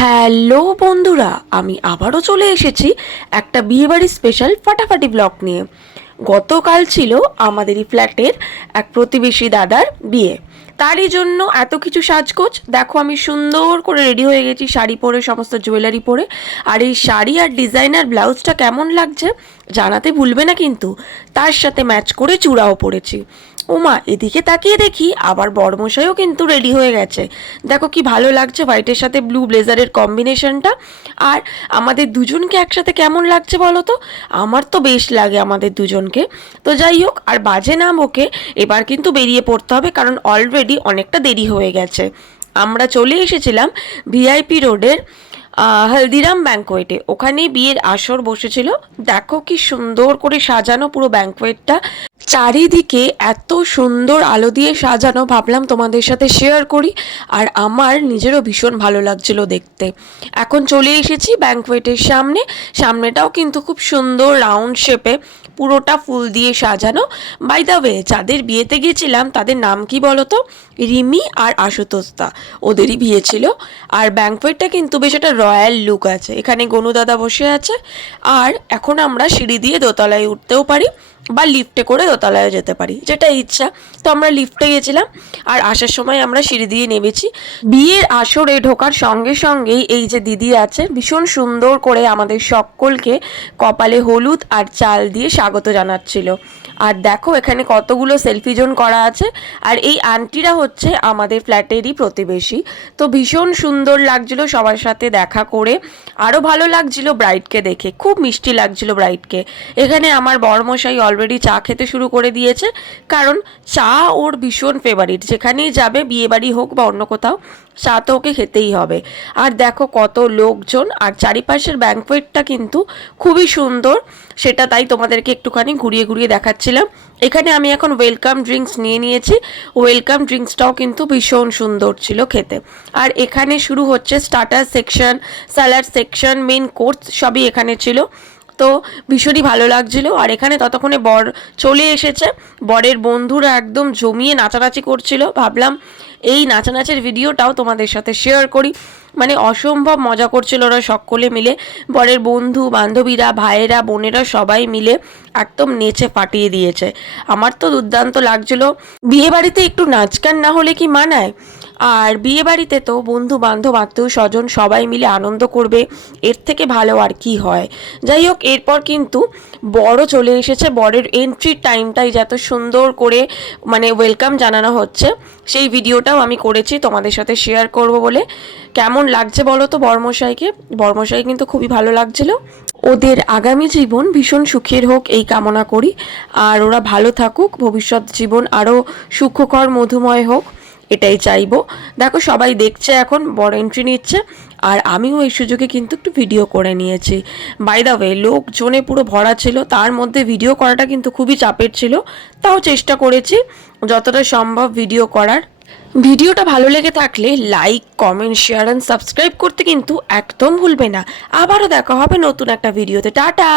Hello বন্ধুরা, আমি আবারও চলে এসেছি একটা বিয়েবাড়ির স্পেশাল ফাটাফাটি ব্লগ নিয়ে। গতকাল ছিল আমাদেরই ফ্ল্যাটের এক প্রতিবেশী দাদার বিয়ে, তারই জন্য এত কিছু সাজগোজ। দেখো আমি সুন্দর করে রেডি হয়ে গেছি, শাড়ি পরে, সমস্ত জুয়েলারি পরে। আর এই শাড়ি আর ডিজাইনার ব্লাউজটা কেমন লাগছে জানাতে ভুলবে না কিন্তু। তার সাথে ম্যাচ করে চূড়াও পরেছি। ওমা, এদিকে তাকিয়ে দেখি আবার বড়মশাইও কিন্তু রেডি হয়ে গেছে। দেখো কি ভালো লাগছে হোয়াইটের সাথে ব্লু ব্লেজারের কম্বিনেশনটা। আর আমাদের দুজনকে একসাথে কেমন লাগছে বলো তো? আমার তো বেশ লাগে আমাদের দুজনকে। তো যাই হোক, আর বাজে না বকে এবার কিন্তু বেরিয়ে পড়তে হবে, কারণ অলরেডি অনেকটা দেরি হয়ে গেছে। আমরা চলে এসেছিলাম ভিআইপি রোডের হলদিরাম ব্যাঙ্কোয়েটে। ওখানেই বিয়ের আসর বসেছিল। দেখো কি সুন্দর করে সাজানো পুরো ব্যাঙ্কোয়েটটা, চারিদিকে এত সুন্দর আলো দিয়ে সাজানো। ভাবলাম তোমাদের সাথে শেয়ার করি, আর আমার নিজেরও ভীষণ ভালো লাগছিল দেখতে। এখন চলে এসেছি ব্যাঙ্কোয়েটের সামনেটাও কিন্তু খুব সুন্দর রাউন্ড শেপে, পুরোটা ফুল দিয়ে সাজানো। বাই দ্য ওয়ে, যাদের বিয়েতে গিয়েছিলাম তাদের নাম কি বলো তো? রিমি আর আশুতোষ দা, ওদেরই বিয়ে ছিল। আর ব্যাঙ্কোয়েটটা কিন্তু বেশ একটা রয়্যাল লুক আছে। এখানে গনু দাদা বসে আছে। আর এখন আমরা সিঁড়ি দিয়ে দোতলায় উঠতেও পারি বা লিফটে করে দোতলায় যেতে পারি, যেটা ইচ্ছা। তো আমরা লিফটে গেছিলাম, আর আসার সময় আমরা সিঁড়ি দিয়ে নেমেছি। বিয়ের আসরে ঢোকার সঙ্গে সঙ্গেই এই যে দিদি আছে, ভীষণ সুন্দর করে আমাদের সকলকে কপালে হলুদ আর চাল দিয়ে স্বাগত জানাচ্ছিল। আর দেখো এখানে কতগুলো সেলফি জোন করা আছে। আর এই আন্টিরা হচ্ছে আমাদের ফ্ল্যাটেরই প্রতিবেশী। তো ভীষণ সুন্দর লাগছিল সবার সাথে দেখা করে। আরও ভালো লাগছিল ব্রাইডকে দেখে, খুব মিষ্টি লাগছিল ব্রাইডকে। এখানে আমার বরমশাই অলরেডি চা খেতে শুরু করে দিয়েছে, কারণ চা ওর ভীষণ ফেভারিট। যেখানেই যাবে, বিয়েবাড়ি হোক বা অন্য কোথাও, চা তো ওকে খেতেই হবে। আর দেখো কত লোকজন, আর চারিপাশের ব্যাঙ্কোয়েটটা কিন্তু খুবই সুন্দর। সেটা তাই তোমাদেরকে একটুখানি ঘুরিয়ে ঘুরিয়ে দেখাচ্ছিলাম। এখানে আমি এখন ওয়েলকাম ড্রিঙ্কস নিয়ে নিয়েছি। ওয়েলকাম ড্রিঙ্কসটাও কিন্তু ভীষণ সুন্দর ছিল খেতে। আর এখানে শুরু হচ্ছে starter section, salad section, main course সবই এখানে ছিল। তো ভীষণই ভালো লাগছিল। আর এখানে ততক্ষণে বর চলে এসেছে। বরের বন্ধুরা একদম জমিয়ে নাচানাচি করছিল। ভাবলাম এই নাচানাচের ভিডিওটাও তোমাদের সাথে শেয়ার করি। মানে অসম্ভব মজা করছিল ওরা সকলে মিলে। বরের বন্ধু বান্ধবীরা, ভাইয়েরা, বোনেরা সবাই মিলে একদম নেচে ফাটিয়ে দিয়েছে। আমার তো দুর্দান্ত লাগছিল। বিয়ে বাড়িতে একটু নাচ গান না হলে কি মানায়? আর বিয়ে বাড়িতে তো বন্ধু বান্ধব, আত্মীয় স্বজন সবাই মিলে আনন্দ করবে, এর থেকে ভালো আর কি হয়? যাই হোক, এরপর কিন্তু বড় চলে এসেছে। বরের এন্ট্রির টাইমটাই যত সুন্দর করে মানে ওয়েলকাম জানানো হচ্ছে, সেই ভিডিওটাও আমি করেছি তোমাদের সাথে শেয়ার করব বলে। কেমন লাগছে বলো তো বরমশাইকে? বরমশাই কিন্তু খুবই ভালো লাগছিল। ওদের আগামী জীবন ভীষণ সুখের হোক এই কামনা করি। আর ওরা ভালো থাকুক, ভবিষ্যৎ জীবন আরও সুখকর মধুময় হোক, এটাই চাইবো। দেখো সবাই দেখছে, এখন বড় এন্ট্রি নিচ্ছে। আর আমিও এই সুযোগে কিন্তু একটু ভিডিও করে নিয়েছি। বাই দ্য ওয়ে, লোকজনে পুরো ভরা ছিল, তার মধ্যে ভিডিও করাটা কিন্তু খুবই চাপের ছিল। তাও চেষ্টা করেছি যতটা সম্ভব ভিডিও করার। ভিডিওটা ভালো লেগে থাকলে like, comment, share and subscribe করতে কিন্তু একদম ভুলবে না। আবারও দেখা হবে নতুন একটা ভিডিওতে। টাটা।